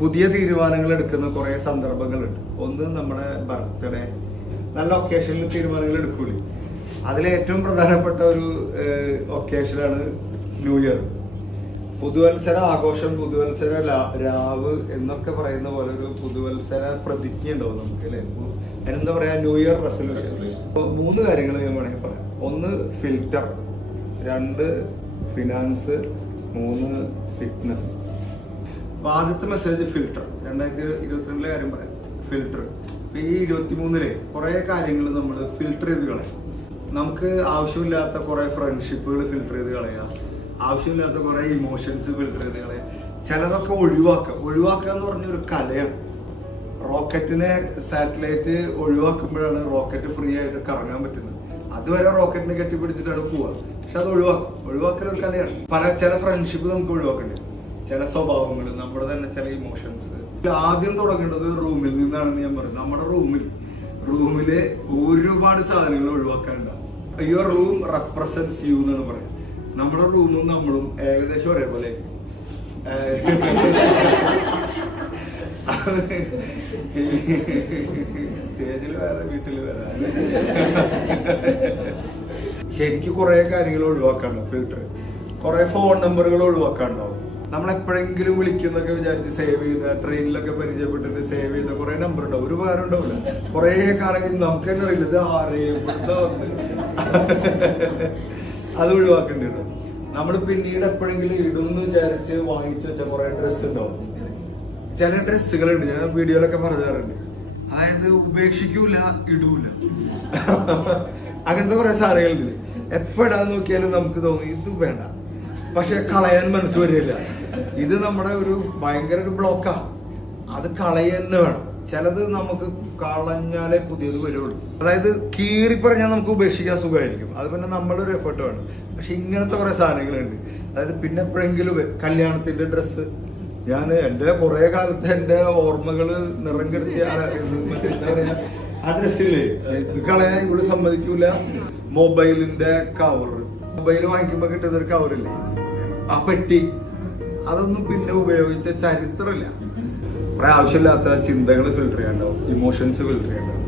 പുതിയ തീരുമാനങ്ങൾ എടുക്കുന്ന കുറെ സന്ദർഭങ്ങളുണ്ട്. ഒന്ന് നമ്മുടെ ബർത്ത്ഡേ, നല്ല ഒക്കേഷനിൽ തീരുമാനങ്ങൾ എടുക്കൂലേ. അതിലേറ്റവും പ്രധാനപ്പെട്ട ഒരു ഒക്കേഷനാണ് ന്യൂ ഇയർ. പുതുവത്സര ആഘോഷം, പുതുവത്സര രാവ് എന്നൊക്കെ പറയുന്ന പോലെ ഒരു പുതുവത്സര പ്രതിജ്ഞ ഉണ്ടാവും നമുക്ക് അല്ലെ. എന്താ പറയാ, ന്യൂ ഇയർ റെസൊല്യൂഷൻ. 3 കാര്യങ്ങൾ ഞാൻ വേണമെങ്കിൽ പറയാം. 1 ഫിൽറ്റർ, 2 ഫിനാൻസ്, 3 ഫിറ്റ്നസ്. അപ്പൊ ആദ്യത്തെ മെസ്സേജ് ഫിൽട്ടർ. 2022 കാര്യം പറയാം. ഫിൽട്ടർ ഈ 23 കുറെ കാര്യങ്ങൾ നമ്മൾ ഫിൽട്ടർ ചെയ്ത് കളയാം. നമുക്ക് ആവശ്യമില്ലാത്ത കുറെ ഫ്രണ്ട്ഷിപ്പുകൾ ഫിൽട്ടർ ചെയ്ത് കളയാം, ആവശ്യമില്ലാത്ത കുറെ ഇമോഷൻസ് ഫിൽട്ടർ ചെയ്ത് കളയാം. ചിലതൊക്കെ ഒഴിവാക്കുക എന്ന് പറഞ്ഞ ഒരു കലയാണ്. റോക്കറ്റിനെ, സാറ്റലൈറ്റ് ഒഴിവാക്കുമ്പോഴാണ് റോക്കറ്റ് ഫ്രീ ആയിട്ട് കറങ്ങാൻ പറ്റുന്നത്. അതുവരെ റോക്കറ്റിനെ കെട്ടിപ്പിടിച്ചിട്ടാണ് പോവുക. പക്ഷെ അത് ഒഴിവാക്കൽ ഒരു കലയാണ്. ചില ഫ്രണ്ട്ഷിപ്പ് നമുക്ക് ഒഴിവാക്കേണ്ടി, ചില സ്വഭാവങ്ങൾ, നമ്മുടെ തന്നെ ചില ഇമോഷൻസ്. ആദ്യം തുടങ്ങേണ്ടത് റൂമിൽ നിന്നാണെന്ന് ഞാൻ പറഞ്ഞു. നമ്മുടെ റൂമില് ഒരുപാട് സാധനങ്ങൾ ഒഴിവാക്കാനുണ്ടാവും. യുവർ റൂം റെപ്രസെന്റ്സ് യു എന്നാണ് പറയുന്നത്. നമ്മുടെ റൂമും നമ്മളും ഏകദേശം ഒരേപോലെ. സ്റ്റേജിൽ വേറെ, വീട്ടിൽ വേറെ. ശരിക്കും കുറെ കാര്യങ്ങൾ ഒഴിവാക്കാനുണ്ടാവും. ഫിൽട്ടർ, കുറെ ഫോൺ നമ്പറുകൾ ഒഴിവാക്കാനുണ്ടാവും. നമ്മളെപ്പോഴെങ്കിലും വിളിക്കുന്നൊക്കെ വിചാരിച്ച് സേവ് ചെയ്ത, ട്രെയിനിലൊക്കെ പരിചയപ്പെട്ടിട്ട് സേവ് ചെയ്ത കുറെ നമ്പർ ഉണ്ടാവും. ഒരു ഉപകാരം ഉണ്ടാവില്ല. കുറെ കാലം കഴിഞ്ഞ് നമുക്ക് തന്നെ അറിയില്ല ഇത് ആരെയും അത് ഒഴിവാക്കേണ്ടി വരും. നമ്മൾ പിന്നീട് എപ്പോഴെങ്കിലും ഇടുമെന്ന് വിചാരിച്ച് വാങ്ങിച്ചു വെച്ച കുറെ ഡ്രസ്സ് ഉണ്ടാവും. ചില ഡ്രസ്സുകളുണ്ട്, ഞാൻ വീഡിയോയിലൊക്കെ പറഞ്ഞാറുണ്ട്. അതായത് ഉപേക്ഷിക്കൂല, ഇടൂല. അങ്ങനത്തെ കുറെ സാധനങ്ങളില്ല. എപ്പോഴാന്ന് നോക്കിയാലും നമുക്ക് തോന്നി ഇത് വേണ്ട, പക്ഷെ കളയാൻ മനസ്സ് വരില്ല. ഇത് നമ്മുടെ ഒരു ഭയങ്കര ഒരു ബ്ലോക്കാ. അത് കളയാൻ വേണം. ചിലത് നമുക്ക് കളഞ്ഞാലേ പുതിയത് വരുള്ളൂ. അതായത് കീറി പറഞ്ഞാൽ നമുക്ക് ഉപേക്ഷിക്കാൻ സുഖമായിരിക്കും. അത് പിന്നെ നമ്മുടെ ഒരു എഫേർട്ട് വേണം. പക്ഷെ ഇങ്ങനത്തെ കുറെ സാധനങ്ങളുണ്ട്. അതായത് പിന്നെ എപ്പോഴെങ്കിലും കല്യാണത്തിന്റെ ഡ്രസ്സ്, ഞാൻ എൻ്റെ കുറെ കാലത്തെ എൻ്റെ ഓർമ്മകള് നിറം കെടുത്തിയ എന്താ പറയാ ആ ഡ്രസ്സില്ലേ, ഇത് കളയാൻ ഇവിടെ സമ്മതിക്കൂല. മൊബൈലിന്റെ കവർ, മൊബൈൽ വാങ്ങിക്കുമ്പോ കിട്ടുന്ന ഒരു കവറില്ലേ, ആ പെട്ടി, അതൊന്നും പിന്നെ ഉപയോഗിച്ച ചരിത്രമില്ല. കുറെ ആവശ്യമില്ലാത്ത ചിന്തകൾ ഫിൽട്ടർ ചെയ്യാണ്ടാവും, ഇമോഷൻസ് ഫിൽട്ടർ ചെയ്യാണ്ടാവും.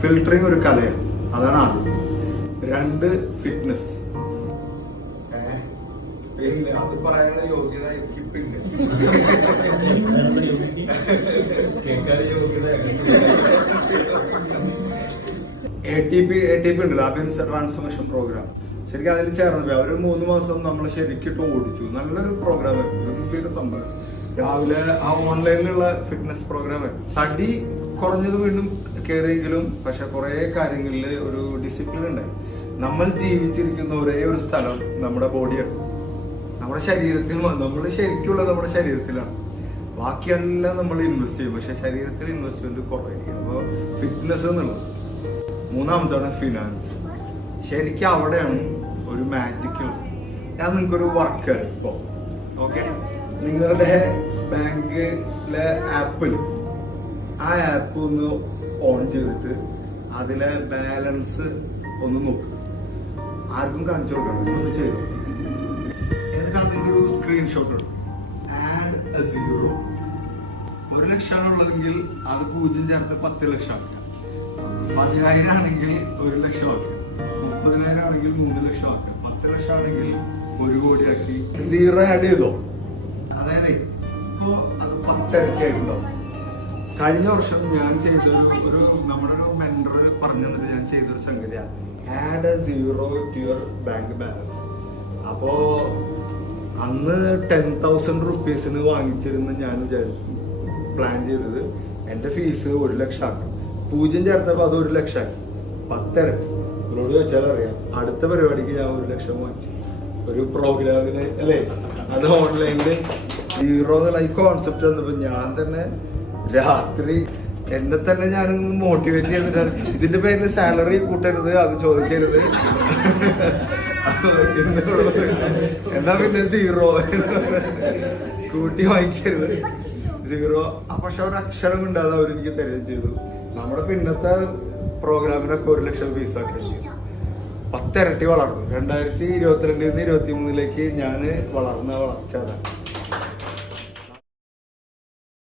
ഫിൽട്ടറിങ് ഒരു കലയാണ്. അതാണ് ആദ്യം. 2 ഫിറ്റ്നസ്. പിന്നെ അത് പറയാനുള്ള യോഗ്യത എനിക്ക് പിന്നെ ATP ഉണ്ടല്ലോ, അബിയൻസ് ട്രാൻസ്ഫോർമേഷൻ പ്രോഗ്രാം. ശരിക്കും അതിൽ ചേർന്നത് അവര് 3 മാസം നമ്മൾ ശരിക്കിട്ട് ഓടിച്ചു. നല്ലൊരു പ്രോഗ്രാം ആയിരുന്നു, സംഭവം. രാവിലെ ആ ഓൺലൈനിലുള്ള ഫിറ്റ്നസ് പ്രോഗ്രാം. തടി കുറഞ്ഞത് വീണ്ടും കയറിയെങ്കിലും പക്ഷെ കുറെ കാര്യങ്ങളിൽ ഒരു ഡിസിപ്ലിൻ ഉണ്ടായി. നമ്മൾ ജീവിച്ചിരിക്കുന്ന ഒരേ ഒരു സ്ഥലം നമ്മുടെ ബോഡിയാണ്, നമ്മുടെ ശരീരത്തിൽ. നമ്മൾ ശരിക്കുള്ള നമ്മുടെ ശരീരത്തിലാണ്. ബാക്കിയെല്ലാം നമ്മൾ ഇൻവെസ്റ്റ് ചെയ്യും, പക്ഷെ ശരീരത്തിൽ ഇൻവെസ്റ്റ്മെന്റ് കുറവായിരിക്കും. അപ്പോൾ ഫിറ്റ്നസ് എന്നുള്ളത്. 3ാമതാണ് ഫിനാൻസ്. ശരിക്കും അവിടെയാണ് ഒരു മാജിക്. ഞാൻ നിങ്ങൾക്കൊരു വർക്ക് ഇപ്പോ ഓക്കെ, നിങ്ങളുടെ ബാങ്കിലെ ആപ്പിൽ ആ ആപ്പ് ഒന്ന് ഓൺ ചെയ്തിട്ട് അതിലെ ബാലൻസ് ഒന്ന് നോക്കുക. ആർക്കും കാണിച്ചു കൊടുക്കണം, ഒന്ന് ചെയ്തു. എന്നിട്ട് അതിൻ്റെ ഒരു സ്ക്രീൻഷോട്ട് ഉണ്ട്. Add a 0. 1 ലക്ഷമാണ് ഉള്ളതെങ്കിൽ അത് 0 ചേർത്ത് 10 ലക്ഷം ആക്കുക. 10,000 ആണെങ്കിൽ 1 ലക്ഷം ആക്കുക. 30,000 ആണെങ്കിൽ 3 ലക്ഷം ആക്കുക. 10 ലക്ഷം ആണെങ്കിൽ 1 കോടി ആക്കി 0 ആഡ് ചെയ്തോ. അതായത് ഇപ്പോ അത് 10 ഇരട്ടിയായിട്ടുണ്ടാവും. കഴിഞ്ഞ വർഷം ഞാൻ ചെയ്തൊരു നമ്മുടെ ഒരു മെന്റർ പറഞ്ഞു തന്നിട്ട് ഞാൻ ചെയ്തൊരു സംഗതിയാണ് add a 0 to your bank balance. അപ്പോ അന്ന് 10,000 റുപ്പീസിന് വാങ്ങിച്ചിരുന്ന ഞാൻ പ്ലാൻ ചെയ്തത് എന്റെ ഫീസ് 1 ലക്ഷം ആക്കണം. 0 ചേർത്തപ്പോ അത് 1 ലക്ഷം ആക്കി. 10 ഇരട്ടി. അവരോട് ചോദിച്ചാൽ അറിയാം. അടുത്ത പരിപാടിക്ക് ഞാൻ 1 ലക്ഷം വാങ്ങിച്ചു. ഒരു പ്രോഗ്രാമിന് അല്ലേ, അത് ഓൺലൈനില് 0 എന്നുള്ള ഈ കോൺസെപ്റ്റ് വന്നപ്പോ ഞാൻ തന്നെ രാത്രി എന്നെ തന്നെ ഞാനൊന്ന് മോട്ടിവേറ്റ് ചെയ്തിട്ടാണ്. ഇതിന്റെ പേരിൽ സാലറി കൂട്ടരുത്, അത് ചോദിക്കരുത്, എന്നാ പിന്നെ 0 കൂട്ടി വാങ്ങിക്കരുത്. 0. പക്ഷെ ഒരു അക്ഷരം ഉണ്ടാകാതെ അവരെനിക്ക് തരുകയും ചെയ്തു. നമ്മുടെ പിന്നത്തെ പ്രോഗ്രാമിനൊക്കെ 1 ലക്ഷം ഫീസ് ആക്കി 10 ഇരട്ടി വളർന്നു. 2022 നിന്ന് 2023 ഞാൻ വളർന്ന വളർച്ച അതാണ്.